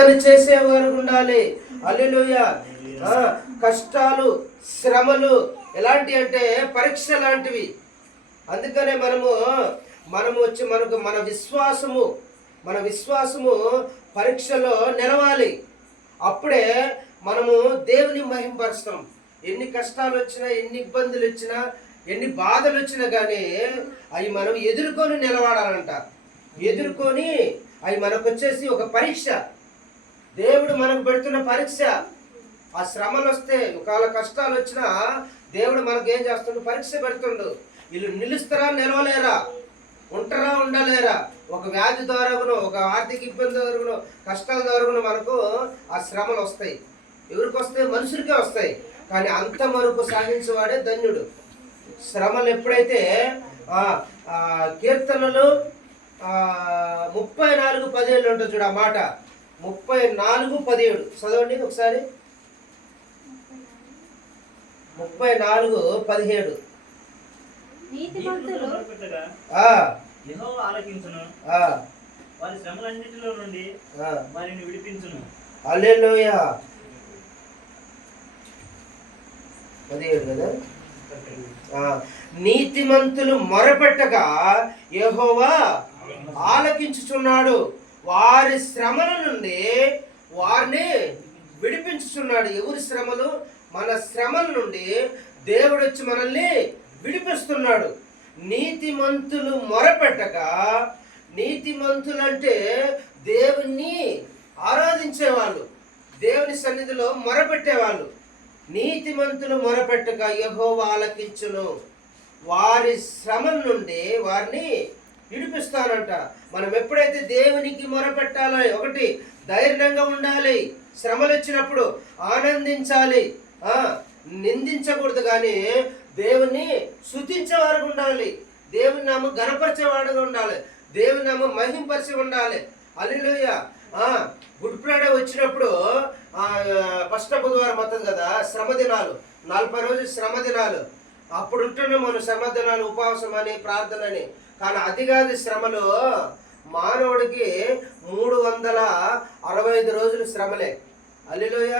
ప్రార్థన చేసేవారు ఉండాలి. అల్లుయ కష్టాలు శ్రమలు ఎలాంటి అంటే పరీక్ష లాంటివి. అందుకనే మనము మనము వచ్చి మనకు మన విశ్వాసము మన విశ్వాసము పరీక్షలో నిలవాలి అప్పుడే మనము దేవుని మహింపరుస్తాం. ఎన్ని కష్టాలు వచ్చినా ఎన్ని ఇబ్బందులు వచ్చినా ఎన్ని బాధలు వచ్చినా కానీ అవి మనం ఎదుర్కొని నిలబడాలంట. ఎదుర్కొని అవి మనకు వచ్చేసి ఒక పరీక్ష. దేవుడు మనకు పెడుతున్న పరీక్ష. ఆ శ్రమలు వస్తే ఒకవేళ కష్టాలు వచ్చినా దేవుడు మనకు ఏం చేస్తుండు? పరీక్ష పెడుతుండు. వీళ్ళు నిలుస్తారా నిలవలేరా? ఉంటారా ఉండలేరా? ఒక వ్యాధి ద్వారా ఒక ఆర్థిక ఇబ్బంది ద్వారాను కష్టాల ద్వారా మనకు ఆ శ్రమలు వస్తాయి. ఎవరికి వస్తాయి? మనుషులకే వస్తాయి. కానీ అంత వరకు సాగించేవాడే ధన్యుడు. శ్రమలు ఎప్పుడైతే కీర్తనలు ముప్పై నాలుగు పదేళ్ళు ఉంటుంది చూడు ఆ మాట. ముప్పై నాలుగు పదిహేడు. చదవండి ఒకసారి. ముప్పై నాలుగు పదిహేడు. నీతిమంతులు పెట్టగా ఆ, యెహోవా ఆలకించును. ఆ, వారి శ్రమలన్నిటిలో నుండి ఆ. వారిని విడిపించును. హల్లెలూయా. పదిహేడు కదా? ఆ, నీతిమంతులు మొరపెట్టగా యెహోవా ఆలకించుచున్నాడు. వారి శ్రమల నుండి వారిని విడిపించుచున్నాడు. ఎవరి శ్రమలు? మన శ్రమల నుండి దేవుడు వచ్చి మనల్ని విడిపిస్తున్నాడు. నీతిమంతులు మొరపెట్టక నీతిమంతులు అంటే దేవుణ్ణి ఆరాధించేవాళ్ళు. దేవుని సన్నిధిలో మొరపెట్టేవాళ్ళు. నీతిమంతులు మొరపెట్టక యహో ఆలకించును. వారి శ్రమల నుండి వారిని విడిపిస్తానంట మనం ఎప్పుడైతే దేవునికి మొరపెట్టాలో ఒకటి ధైర్యంగా ఉండాలి శ్రమలు వచ్చినప్పుడు ఆనందించాలి నిందించకూడదు కానీ దేవుని శుతించేవారు ఉండాలి. దేవుని నామ గణపరిచేవాడుగా ఉండాలి. దేవుని నామ మహింపరిచి ఉండాలి. అల్లుయ గుడ్ ఫ్రైడే వచ్చినప్పుడు ఫస్ట్ బుధవారం అవుతుంది కదా శ్రమ దినాలు నలభై రోజులు శ్రమ దినాలు అప్పుడు ఉంటున్నాం మనం శ్రమ దినాలు ఉపవాసం అని ప్రార్థన అని కానీ అది కాదు శ్రమలు మానవుడికి మూడు వందల అరవై ఐదు రోజులు శ్రమలే. అల్లిలోయ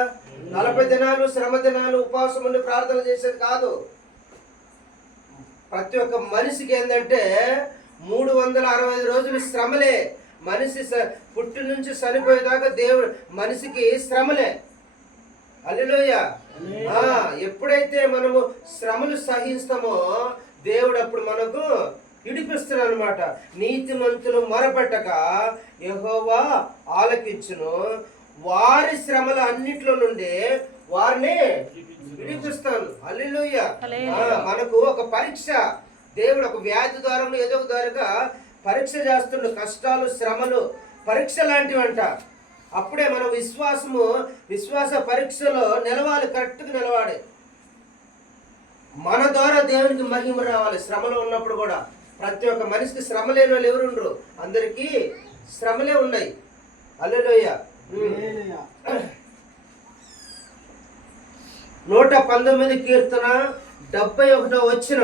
నలభై దినాలు శ్రమ దినాలు ఉపవాసం ఉండి ప్రార్థన చేసేది కాదు. ప్రతి ఒక్క మనిషికి ఏంటంటే మూడు వందల అరవై ఐదు రోజులు శ్రమలే. మనిషి పుట్టి నుంచి చనిపోయేదాకా దేవుడు మనిషికి శ్రమలే. అల్లిలోయ ఎప్పుడైతే మనము శ్రమలు సహిస్తామో దేవుడు అప్పుడు మనకు ఇడిపిస్తున్నాడు అనమాట నీతిమంతులు మొరపెట్టక యెహోవా ఆలకించును. వారి శ్రమల అన్నిట్లో నుండి వారిని విడిపిస్తాను. అల్లిలోయ మనకు ఒక పరీక్ష. దేవుడు ఒక వ్యాధి ద్వారా ఏదో ఒక ద్వారాగా పరీక్ష చేస్తుండు. కష్టాలు శ్రమలు పరీక్ష లాంటివంట. అప్పుడే మన విశ్వాసము విశ్వాస పరీక్షలో నిలవాలి కరెక్ట్గా నిలవాలి. మన ద్వారా దేవునికి మహిమ రావాలి శ్రమలో ఉన్నప్పుడు కూడా. ప్రతి ఒక్క మనిషికి శ్రమ లేని వాళ్ళు ఎవరు ఉండరు. అందరికీ శ్రమలే ఉన్నాయి. అల్లెలోయ నూట పంతొమ్మిది కీర్తన డెబ్బై ఒకటో వచ్చిన